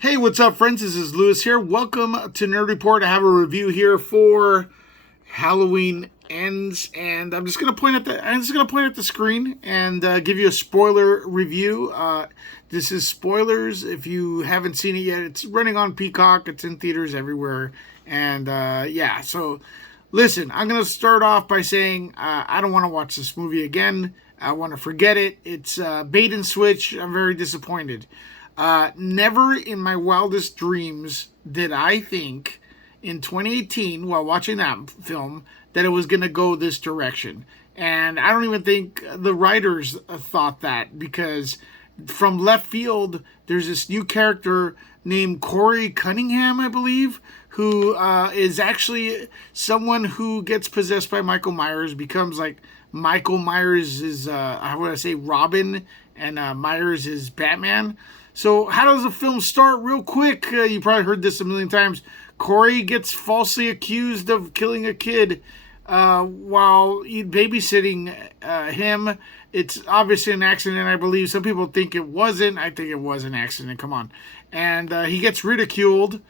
Hey, what's up, friends? This is Lewis here. Welcome to Nerd Report. I have a review here for Halloween Ends, and I'm just gonna point at the screen and give you a spoiler review. This is spoilers. If you haven't seen it yet, it's running on Peacock. It's in theaters everywhere, and yeah. So, listen, I'm gonna start off by saying I don't want to watch this movie again. I want to forget it. It's bait and switch. I'm very disappointed. Never in my wildest dreams did I think in 2018, while watching that film, that it was going to go this direction. And I don't even think the writers thought that, because from left field, there's this new character named Corey Cunningham, I believe, who is actually someone who gets possessed by Michael Myers, becomes like Michael Myers is, how would I say, Robin, and Myers is Batman. So how does the film start? Real quick, you probably heard this a million times. Corey gets falsely accused of killing a kid while babysitting him. It's obviously an accident, I believe. Some people think it wasn't. I think it was an accident. Come on. And he gets ridiculed.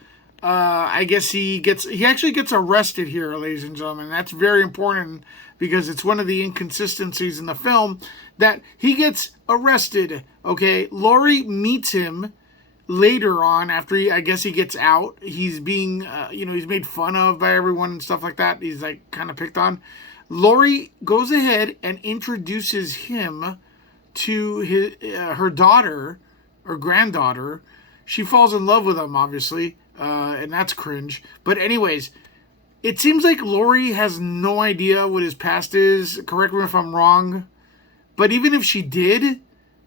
I guess he actually gets arrested here, ladies and gentlemen. That's very important because it's one of the inconsistencies in the film that he gets arrested. Okay, Laurie meets him later on after I guess he gets out. He's being, he's made fun of by everyone and stuff like that. He's like kind of picked on. Laurie goes ahead and introduces him to her daughter or granddaughter. She falls in love with him, obviously, and that's cringe. But anyways, it seems like Laurie has no idea what his past is. Correct me if I'm wrong. But even if she did,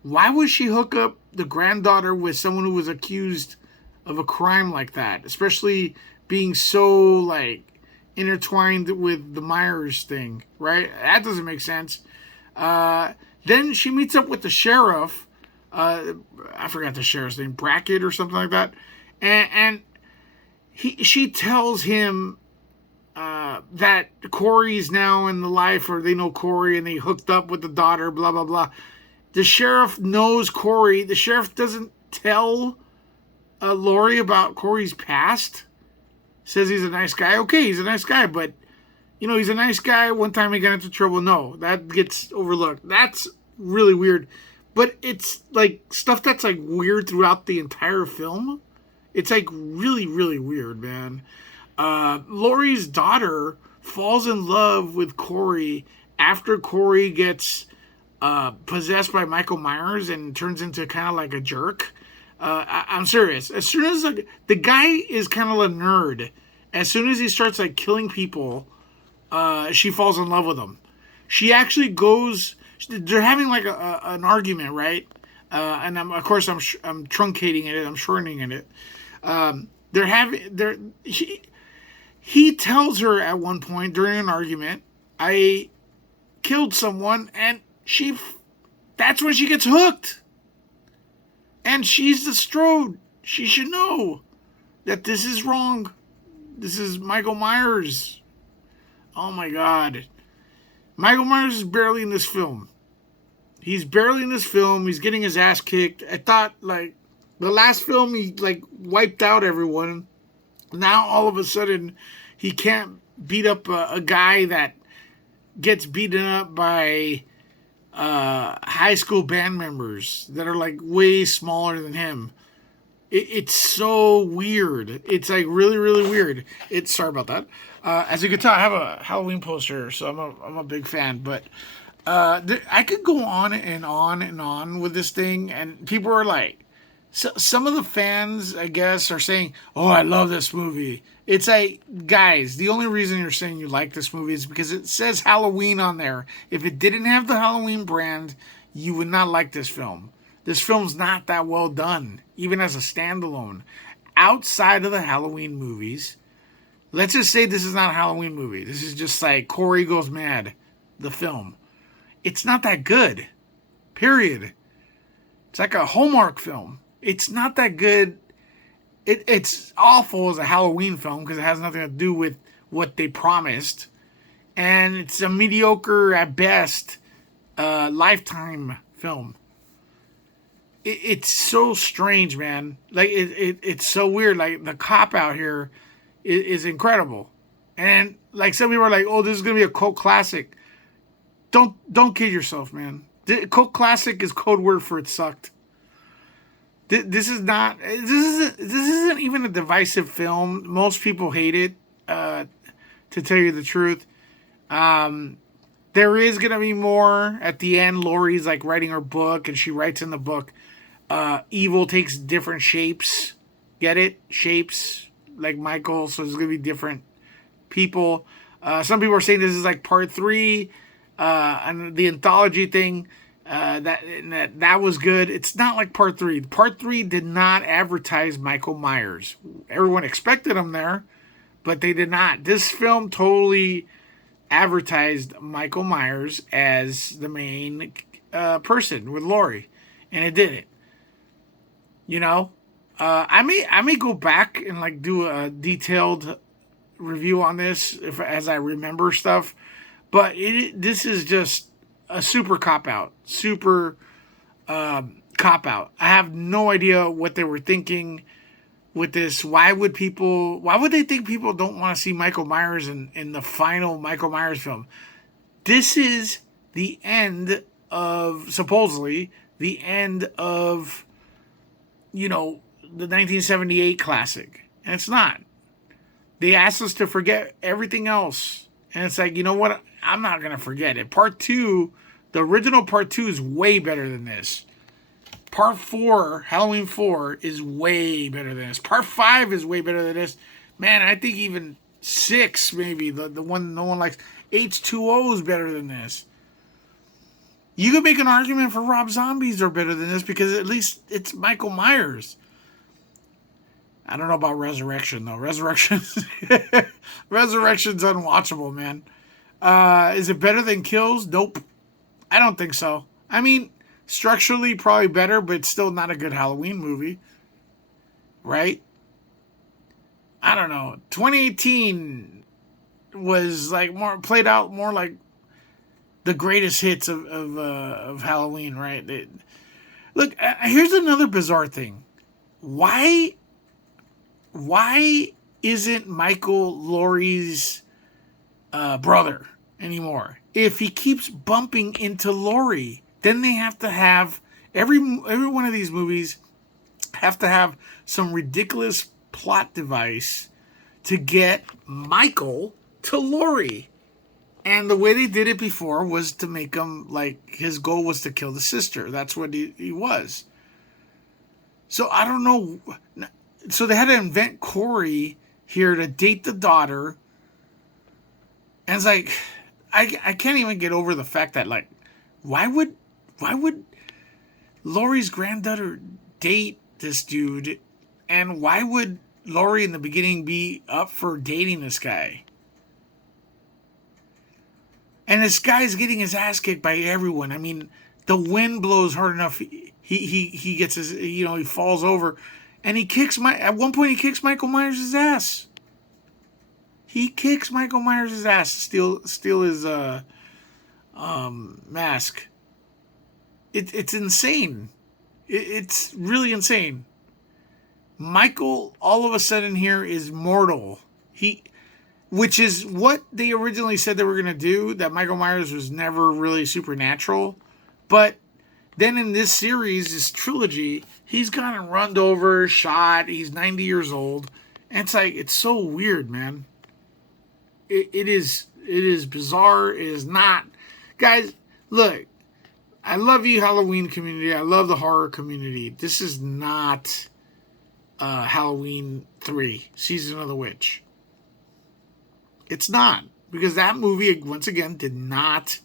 why would she hook up the granddaughter with someone who was accused of a crime like that? Especially being so, like, intertwined with the Myers thing, right? That doesn't make sense. Then she meets up with the sheriff. I forgot the sheriff's name, Brackett or something like that. And she tells him that Corey's now in the life, or they know Corey and they hooked up with the daughter, blah, blah, blah. The sheriff knows Corey. The sheriff doesn't tell Laurie about Corey's past. Says he's a nice guy. Okay, he's a nice guy, but, he's a nice guy. One time he got into trouble. No, that gets overlooked. That's really weird. But it's, like, stuff that's, like, weird throughout the entire film. It's, like, really, really weird, man. Laurie's daughter falls in love with Corey after Corey gets possessed by Michael Myers and turns into kind of like a jerk. I'm serious. As soon as the guy is kind of a nerd, as soon as he starts like killing people, she falls in love with him. She actually goes. They're having like an argument, right? And of course I'm truncating it. I'm shortening it. He tells her at one point during an argument, I killed someone, and that's when she gets hooked. And she's the Strode. She should know that this is wrong. This is Michael Myers. Oh my God. Michael Myers is barely in this film. He's barely in this film. He's getting his ass kicked. I thought, like, the last film, he, like, wiped out everyone. Now, all of a sudden, he can't beat up a guy that gets beaten up by high school band members that are, like, way smaller than him. It's so weird. It's, like, really, really weird. Sorry about that. As you can tell, I have a Halloween poster, so I'm a big fan. But I could go on and on and on with this thing, and people are like, so some of the fans, I guess, are saying, oh, I love this movie. It's like, guys, the only reason you're saying you like this movie is because it says Halloween on there. If it didn't have the Halloween brand, you would not like this film. This film's not that well done, even as a standalone. Outside of the Halloween movies, let's just say this is not a Halloween movie. This is just like Corey Goes Mad, the film. It's not that good, period. It's like a Hallmark film. It's not that good. It's awful as a Halloween film because it has nothing to do with what they promised. And it's a mediocre, at best, Lifetime film. it's so strange, man. Like it's so weird. Like the cop out here is incredible, and like some people are like, "Oh, this is gonna be a cult classic." Don't kid yourself, man. Cult classic is code word for it sucked. This is not. This isn't even a divisive film. Most people hate it. To tell you the truth, there is gonna be more at the end. Laurie's like writing her book, and she writes in the book, evil takes different shapes. Get it? Shapes like Michael. So there's gonna be different people. Some people are saying this is like part 3, and the anthology thing. That was good. It's not like part 3. Part 3 did not advertise Michael Myers. Everyone expected him there, but they did not. This film totally advertised Michael Myers as the main person with Laurie, and it did it. You know, I may go back and like do a detailed review on this as I remember stuff, but this is just a super cop out, super cop out. I have no idea what they were thinking with this. Why would they think people don't want to see Michael Myers in the final Michael Myers film? This is the end of, supposedly, the end of, the 1978 classic. And it's not. They asked us to forget everything else. And it's like, you know what? I'm not going to forget it. Part 2, the original part 2 is way better than this. Part 4, Halloween 4, is way better than this. Part 5 is way better than this. Man, I think even 6, maybe, the one no one likes. H2O is better than this. You could make an argument for Rob Zombies are better than this because at least it's Michael Myers. I don't know about Resurrection, though. Resurrection's unwatchable, man. Is it better than Kills? Nope. I don't think so. I mean, structurally probably better, but it's still not a good Halloween movie. Right? I don't know. 2018 was like played out more like the greatest hits of Halloween, right? Look, here's another bizarre thing. Why isn't Michael Laurie's brother anymore? If he keeps bumping into Laurie, then they have to have every one of these movies have to have some ridiculous plot device to get Michael to Laurie. And the way they did it before was to make him, like, his goal was to kill the sister. That's what he was. So I don't know. So they had to invent Corey here to date the daughter. And it's like, I can't even get over the fact that, like, why would Laurie's granddaughter date this dude? And why would Laurie in the beginning be up for dating this guy? And this guy's getting his ass kicked by everyone. I mean, the wind blows hard enough. He gets his, he falls over. And at one point he kicks Michael Myers' ass. He kicks Michael Myers' ass to steal his mask. It's insane. It's really insane. Michael, all of a sudden here, is mortal. Which is what they originally said they were going to do, that Michael Myers was never really supernatural. But then in this series, this trilogy, he's gotten run over, shot, he's 90 years old. And it's like, it's so weird, man. It is bizarre. It is not. Guys, look, I love you, Halloween community. I love the horror community. This is not Halloween 3, Season of the Witch. It's not. Because that movie, once again, did not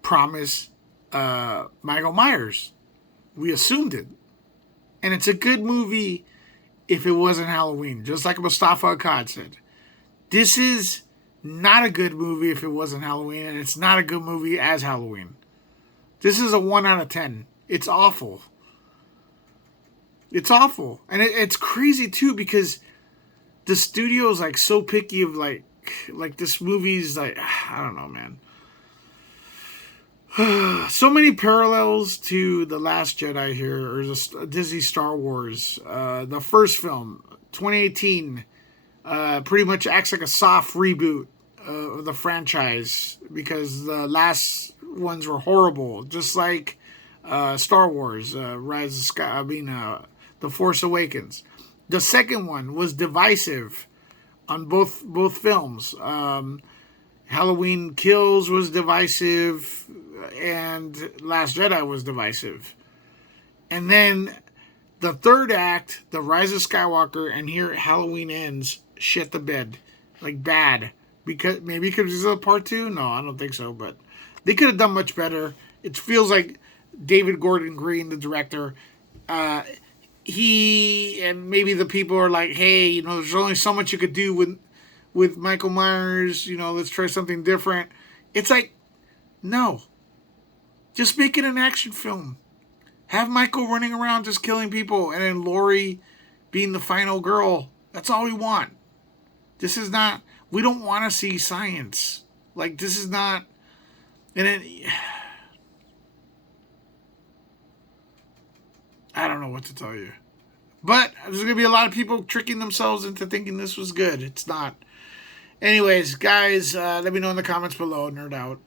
promise Michael Myers. We assumed it. And it's a good movie if it wasn't Halloween. Just like Mustafa Akkad said. This is not a good movie if it wasn't Halloween. And it's not a good movie as Halloween. This is a 1 out of 10. It's awful. It's awful. And it's crazy, too, because the studio is, like, so picky of, like this movie's, like, I don't know, man. So many parallels to The Last Jedi here, or Disney Star Wars. The first film, 2018, pretty much acts like a soft reboot of the franchise because the last ones were horrible, just like Star Wars, Rise of Sky. The Force Awakens. The second one was divisive on both films. Halloween Kills was divisive, and Last Jedi was divisive. And then the third act, The Rise of Skywalker, and here Halloween Ends, shit the bed. Like, bad. Because this is part two? No, I don't think so, but they could have done much better. It feels like David Gordon Green, the director, he and maybe the people are like, hey, there's only so much you could do with Michael Myers, let's try something different. It's like, no. Just make it an action film. Have Michael running around just killing people, and then Laurie being the final girl. That's all we want. We don't want to see science. Like, this is not, and then, I don't know what to tell you. But there's going to be a lot of people tricking themselves into thinking this was good. It's not. Anyways, guys, let me know in the comments below. Nerd out.